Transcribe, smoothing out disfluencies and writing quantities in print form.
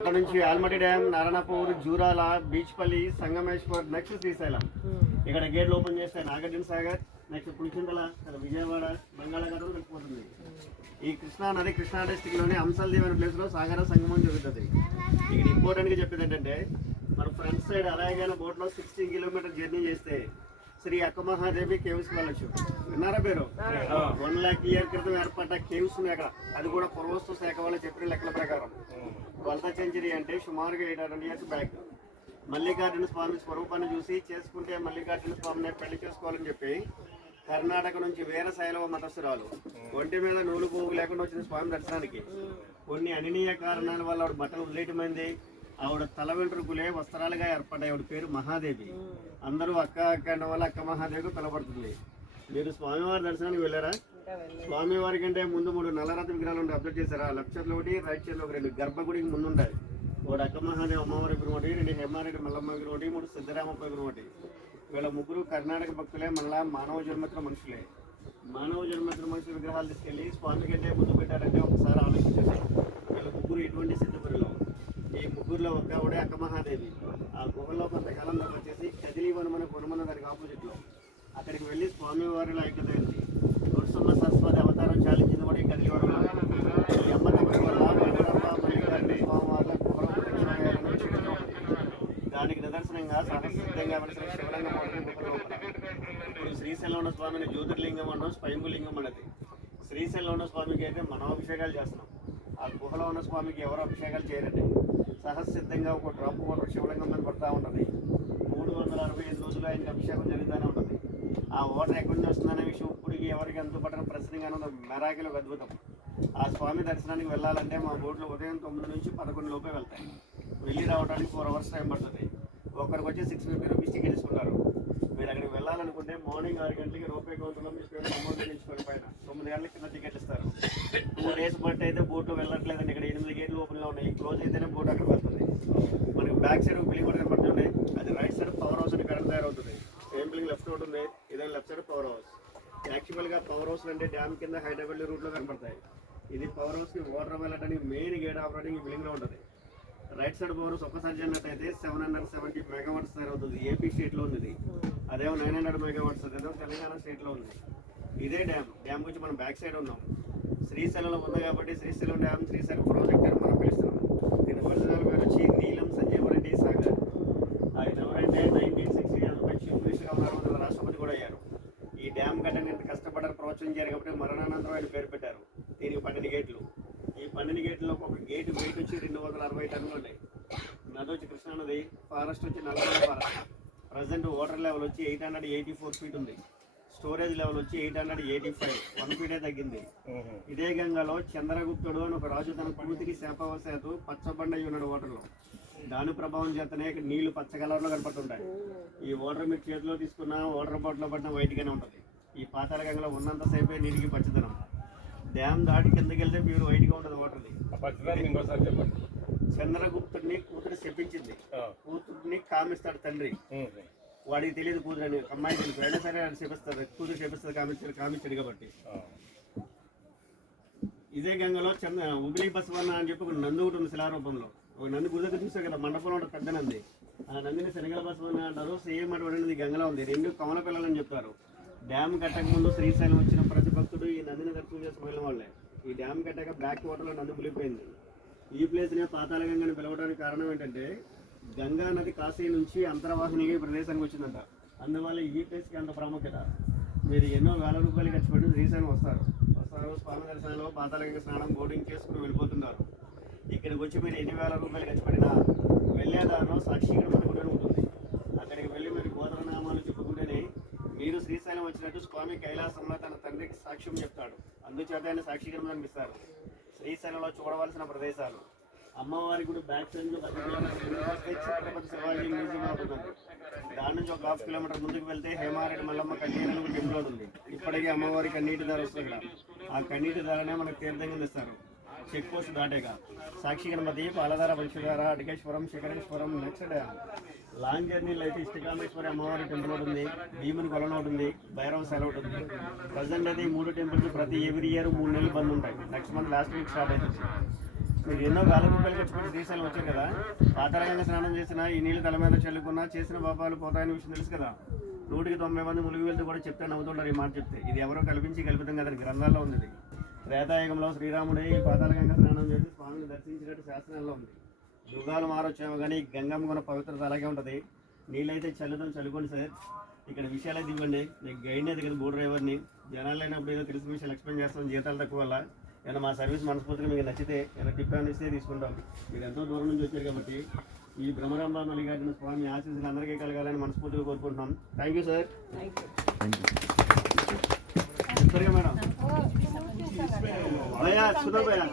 అక్కడ నుంచి Almatti dam, Narayanpur, Jurala, Beechpally, Sangameshwar, next Srisailam. ఇక్కడ గేట్లు ఓపెన్ చేస్తే నాగార్జున సాగర్, నెక్స్ట్ పులిచింతల, విజయవాడ, బంగాళాఖాతం కలిసిపోతుంది. ఈ కృష్ణా నది కృష్ణా డిస్టిక్లోని అంశల్దేవ్ అనే ప్లేస్లో సాగర సంగమం జరుగుతుంది. ఇక్కడ ఇంపార్టెంట్గా చెప్పేది ఏంటంటే మన ఫ్రంట్ సైడ్ అలాగే బోట్లో 16 కిలోమీటర్ జర్నీ చేస్తే శ్రీ అక్క మహాదేవి కేవ్స్కి వెళ్ళొచ్చు. విన్నారా పేరు? 1 lakh year క్రితం ఏర్పడ్డ కేవ్స్ ఉన్నాయి అక్కడ. అది కూడా పురావస్తు శాఖ వాళ్ళు చెప్పిన లెక్కల ప్రకారం 12th century అంటే సుమారుగా 800 years బ్యాక్. మల్లికార్జున స్వామి స్వరూపాన్ని చూసి చేసుకుంటే మల్లికార్జున స్వామిని పెళ్లి చేసుకోవాలని చెప్పి కర్ణాటక నుంచి వీరశైలవ మతస్థురాలు ఒంటి మీద నూలు పోగు లేకుండా వచ్చిన స్వామి దర్శనానికి. కొన్ని అననీయ కారణాల వల్ల ఆవిడ బట్టలు వదిలేయటమైంది. ఆవిడ తల వెంట్రుకులే వస్త్రాలుగా ఏర్పడ్డాయి. ఆవిడ పేరు మహాదేవి. అందరూ అక్క అక్క అన్న వల్ల అక్క మహాదేవికి పిలవడుతుంది. మీరు స్వామివారి దర్శనానికి వెళ్ళారా? స్వామివారి కంటే ముందు 3 నల్లరత్న విగ్రహాలు ఉంటే అబ్జర్వ్ చేశారా? లెఫ్ట్ సైడ్లో ఒకటి, రైట్ సైడ్లో ఒక 2 గర్భగుడికి ముందు ఉంటాయి. ఒకటి అక్క మహాదేవి అమ్మవారి విగ్రహం ఒకటి, 2 హేమారెడ్డి మల్లమ్మ విగ్రహం ఒకటి, 3 సిద్ధరామప్ప విగ్రహం ఒకటి. వీళ్ళ ముగ్గురు కర్ణాటక భక్తులే, మళ్ళా మానవ జన్మత్ర మనుషులే. మానవ జన్మత్ర మనుషుల విగ్రహాలు తీసుకెళ్ళి స్వామి కంటే ముందు పెట్టారంటే ఒకసారి ఆలోచించారు. వీళ్ళ ముగ్గురు ఎటువంటి సిద్ధపురిలో. ఈ ముగ్గురులో ఒక ఆవిడే అక్క మహాదేవి. ఆ గుహలో కొంతకాలం వచ్చేసి కదిలివనం అనే గుణమన్న దానికి ఆపోజిట్లో అక్కడికి వెళ్ళి స్వామివారిలో ఐక్యతైంది. నరసింహ సరస్వతి అవతారం చాలించింది కూడా ఈ కదిలివనం. ఈ అమ్మ దగ్గర వల్ల స్వామివార్ల దానికి నిదర్శనంగా సహసిద్ధంగా వెలిసిన శివలింగం ఇప్పుడు శ్రీశైలం ఉన్న స్వామిని జ్యోతిర్లింగం అనడం, స్వయంభులింగం అన్నది. శ్రీశైలం ఉన్న స్వామికి అయితే మనం అభిషేకాలు చేస్తున్నాం. ఆ గుహలో ఉన్న స్వామికి ఎవరు అభిషేకాలు చేయరండి. సహసిద్ధంగా ఒక డ్రాప్ వాటర్ శివలింగం మీద పడుతూ ఉంటుంది. 365 రోజులు ఆయనకి అభిషేకం జరుగుతూనే ఉంటుంది. ఆ వాటర్ ఎక్కడి నుంచి వస్తుందనే విషయం ఇప్పటికి ఎవరికి అందుపట్టిన ప్రశ్నగానే మెరాకిల్ ఒక అద్భుతం. ఆ స్వామి దర్శనానికి వెళ్ళాలంటే మా బోట్లో ఉదయం 9 నుంచి 11 లోపే వెళ్తాయి. వెళ్ళి రావడానికి 4 hours టైం పడుతుంది. ఒక్కరికి వచ్చి 650 రూపీస్ టికెట్ ఇస్తున్నారు. మీరు అక్కడికి వెళ్ళాలనుకుంటే మార్నింగ్ 6 గంటలకి రూపాయి కౌంటర్లో మీ స్టూడెంట్ అమౌంట్ తెచ్చుకొని పైన 9 గంటల కింద టికెట్ ఇస్తారు. 2 days బట్టి అయితే బోటు వెళ్ళట్లేదండి. ఇక్కడ 8 గేట్లు ఓపెన్లో ఉన్నాయి. క్లోజ్ అయితేనే బోట్ అక్కడ వెళ్తుంది. మనకి బ్యాక్ సైడ్ బిల్డింగ్ కూడా కనపడుతుంది. అది రైట్ సైడ్ పవర్ హౌస్ అని కరెంట్ తయారవుతుంది. సేమ్ బిల్డింగ్ లెఫ్ట్ ఉంటుంది. ఇదే లెఫ్ట్ సైడ్ పవర్ హౌస్. యాక్చువల్గా పవర్ హౌస్ అంటే డ్యామ్ కింద హైదరాబాద్ రూట్లో కనపడతాయి. ఇది పవర్ హౌస్కి వాటర్ వెళ్ళడానికి మెయిన్ గేట్ ఆపరేటింగ్ ఈ బిల్డింగ్లో ఉంటుంది. రైట్ సైడ్ పవర్ హౌస్ ఒక్కసారి చేసినట్టయితే 770 మెగావాట్స్ తయారవుతుంది. ఏపీ స్టేట్లో ఉంది ఇది. అదేమో 900 మెగావాట్స్. అదేమో తెలంగాణ స్టేట్లో ఉంది. ఇదే డ్యామ్ గురించి మనం బ్యాక్ సైడ్ ఉన్నాం. శ్రీశైలంలో ఉంది కాబట్టి శ్రీశైలం డ్యామ్, శ్రీశైలం ప్రాజెక్ట్ అని మనం పిలుస్తున్నాం. దీని ఒరిజినల్ పేరు వచ్చి నీలం సంజీవరెడ్డి సాగర్. ఆయన ఎవరంటే 1960 చీఫ్ మినిస్టర్గా ఉన్నారు. రాష్ట్రపతి కూడా అయ్యారు. ఈ డ్యామ్ కట్టడానికి ఎంత కష్టపడ్డారు, ప్రోత్సహించారు కాబట్టి మరణానంతరం ఆయన పేరు పెట్టారు. దీనికి 12 గేట్లు. ఈ 12 గేట్లలో ఒక గేట్ వెయిట్ వచ్చి 260 టన్నులు ఉన్నాయి. నది వచ్చి కృష్ణా నది, ఫారెస్ట్ వచ్చి Nalgonda forest. Present water level వచ్చి 884 feet ఉంది. స్టోరేజ్ లెవెల్ వచ్చి 885, 1 feet తగ్గింది. ఇదే గంగలో చంద్రగుప్తుడు అని ఒక రాజు తన కూతురికి శాపవశాత్తు పచ్చబండ అయి ఉన్నాడు వాటర్లో. దాని ప్రభావం చేతనే నీళ్లు పచ్చ కలర్లో కనపడుతుంటాయి. ఈ వాటర్ మీరు చేతిలో తీసుకున్న వాటర్ బాటిల్లో పడిన వైట్గానే ఉంటుంది. ఈ పాతాళ గంగలో ఉన్నంతసేపే నీటికి పచ్చదనం. డ్యామ్ దాటి కిందకి వెళ్తే ప్యూర్ వైట్గా ఉంటుంది వాటర్ది. ఇంకోసారి చెప్పండి. చంద్రగుప్తుడిని కూతురు శపించింది. కూతుర్ని కామిస్తాడు తండ్రి. వాడికి తెలియదు కూతురని, అమ్మాయి తెలుసు. అయినా సరే ఆయన శపిస్తారు. కూతురు శపిస్తుంది, కామించాడు కాబట్టి. ఇదే గంగలో ఉబిలి బసవన్న అని చెప్పి ఒక నంది ఒకటి ఉంది శిలారూపంలో. ఒక నంది గుడి దగ్గర చూసారు కదా, మండపంలో ఉంటుంది పెద్ద నంది. ఆ నందిని శనగల బసవన్న అంటారు. సేమ్ అటువంటి గంగలో ఉంది. 2 కమల పిల్లలని చెప్తారు. డ్యామ్ కట్టక ముందు శ్రీశైలం వచ్చిన ప్రతి భక్తుడు ఈ నందిని దర్శనం చేసుకుని వెళ్ళిన వాళ్ళే. ఈ డ్యామ్ కట్టాక బ్యాక్ వాటర్లో నంది మునిగిపోయింది. ఈ ప్లేస్ని పాతాళ గంగని పిలవడానికి కారణం ఏంటంటే గంగా నది కాశీ నుంచి అంతర్వాహినిగా ఈ ప్రదేశానికి వచ్చిందంట. అందువల్ల ఈ ప్లేస్కి అంత ప్రాముఖ్యత. మీరు ఎన్నో వేల రూపాయలు ఖర్చు పెట్టి శ్రీశైలం వస్తారు. స్వామి దర్శనంలో పాతాళ గంగ స్నానం, బోటింగ్ చేసుకుని వెళ్ళిపోతున్నారు. ఇక్కడికి వచ్చి మీరు ఎన్ని వేల రూపాయలు ఖర్చు పెట్టినా వెళ్ళేదారిలో సాక్షిగ్రహం కూడా ఉంటుంది. అక్కడికి వెళ్ళి మీరు గోత్రనామాలు చెప్పుకుంటేనే మీరు శ్రీశైలం వచ్చినట్టు స్వామి కైలాసంలో తన తండ్రికి సాక్ష్యం చెప్తాడు. అందుచేత ఆయన సాక్షిగ్రహం అనిపిస్తారు. శ్రీశైలంలో చూడవలసిన ప్రదేశాలు అమ్మవారి గుడి back side Chhatrapati Shivaji museum అవుతుందండి. దాని నుంచి ఒక 1/2 kilometer ముందుకు వెళ్తే హేమారెడ్డి మల్లమ్మ కన్నీటి టెంపుల్ ఉంది. ఇప్పటికీ అమ్మవారి కన్నీటి ధార వస్తుంది ఇక్కడ. ఆ కన్నీటి ధారనే మనకు తీర్థంగా ఇస్తారు. చెక్ పోస్ట్ దాటేగా సాక్షి గణపతి, పాలధార, పంచదార, అడికేశ్వరం, శిఖరేశ్వరం. నెక్స్ట్ డ్యామ్ లాంగ్ జర్నీలో అయితే ఇష్టకామేశ్వరి అమ్మవారి టెంపుల్ ఉంటుంది, భీముని కొలను ఉంటుంది, భైరవ సెలవు ఉంటుంది. ప్రజెంట్ అయితే ఈ 3 టెంపుల్స్ ప్రతి ఎవ్రీ ఇయర్ 3 నెలలు బంద్ ఉంటాయి. Next month last week start అవుతుంది. మీరు ఎన్నో వేల రూపాయలు ఖర్చు పెట్టి శ్రీశైలం వచ్చారు కదా, పాతాళగంగ స్నానం చేసినా ఈ నీళ్ళు తల మీద చల్లుకున్నా చేసిన పాపాలు పోతాయని విషయం తెలుసు కదా. 190 మంది ములుగు వెళ్తూ కూడా చెప్తే నవ్వుతుంటారు ఈ మాట చెప్తే. ఇది ఎవరో కల్పితం కదండి, గ్రంథాల్లో ఉంది. ఇది త్రేతాయుగంలో శ్రీరాముడే ఈ పాతాళగంగ స్నానం చేసి స్వామిని దర్శించినట్టు శాస్త్రంలో ఉంది. యుగాలు మారొచ్చేమో కానీ గంగమ్మ కూడా పవిత్రత అలాగే ఉంటుంది. నీళ్ళైతే చల్లుకోండి సార్. ఇక్కడ విషయాలు అయితే ఇవ్వండి. నేను గైడ్ అయితే కదా, బోర్డు డ్రైవర్ని. జనాలు లేనప్పుడు ఏదో తెలిసిన విషయాలు ఎక్స్ప్లెయిన్ చేస్తాం, జీతాలు తక్కువ వల్ల. ఏమైనా మా సర్వీస్ మనస్ఫూర్తిగా మీకు నచ్చితే ఏమైనా టిప్ ఏమైనా ఇస్తే తీసుకుంటాం. మీరు ఎంతో దూరం నుంచి వచ్చారు కాబట్టి ఈ భ్రమరాంబ మల్లికార్జున స్వామి ఆశీస్సులు అందరికీ కలగాలని మనస్ఫూర్తిగా కోరుకుంటున్నాం. Thank you sir. మేడం భయ్యా, సుధా భయ్యా,